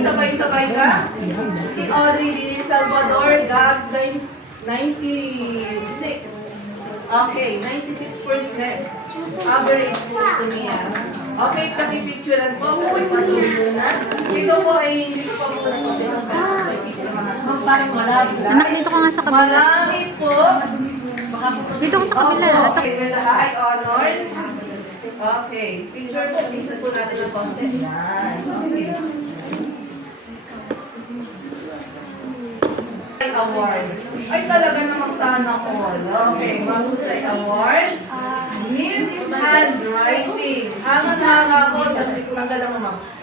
sabay-sabay ka? Si Audrey Di Salvador, GAG 96. Okay, 96%. Average po ito niya. Okay, pakipicturean po. Huwag muna. Ito po ay hindi ko pa muna Anak, dito ka nga sa kabila. Marami po. Dito ka sa kabila. Okay, with the high honors. Okay, picture po. Picture po natin ang content. Yan. Okay. Award. Ay, talaga namang sana all. Okay, Mahusay Award. Neat handwriting. Hangang-hanga ko sa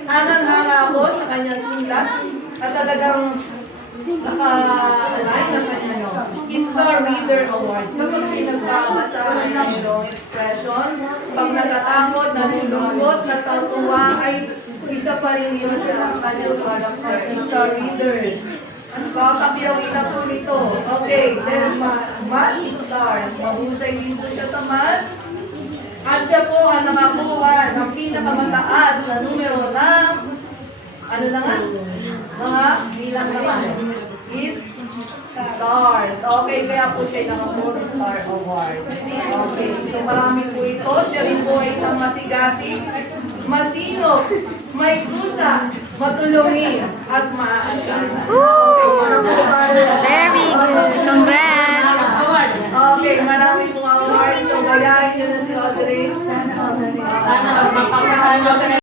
hangang-hanga ko sa kanyang sulat at talagang naka-align ang kanya, no? Star Reader Award. Kapag siya nagbabasa ng long expressions, pag natatakot, nalulungkot, natatuwa, ay isa pa rin yun sa kanyang character. Star Reader. Kakapiyawin na po nito. Okay, then math star. Mahusay dito siya sa math. At siya po ang nakakuha ng pinakamataas na numero ng ano na nga? Mga bilang naman is stars. Okay, kaya po siya nakakuha ng Star Award. Okay, so marami po ito. Siya rin po ay isang masigasig, masinop, may kusa, matulungin, at maaasahan. Very good. Congrats. Okay, marami pong awards. So, gayahin nyo na si Audrey. Sana Audrey.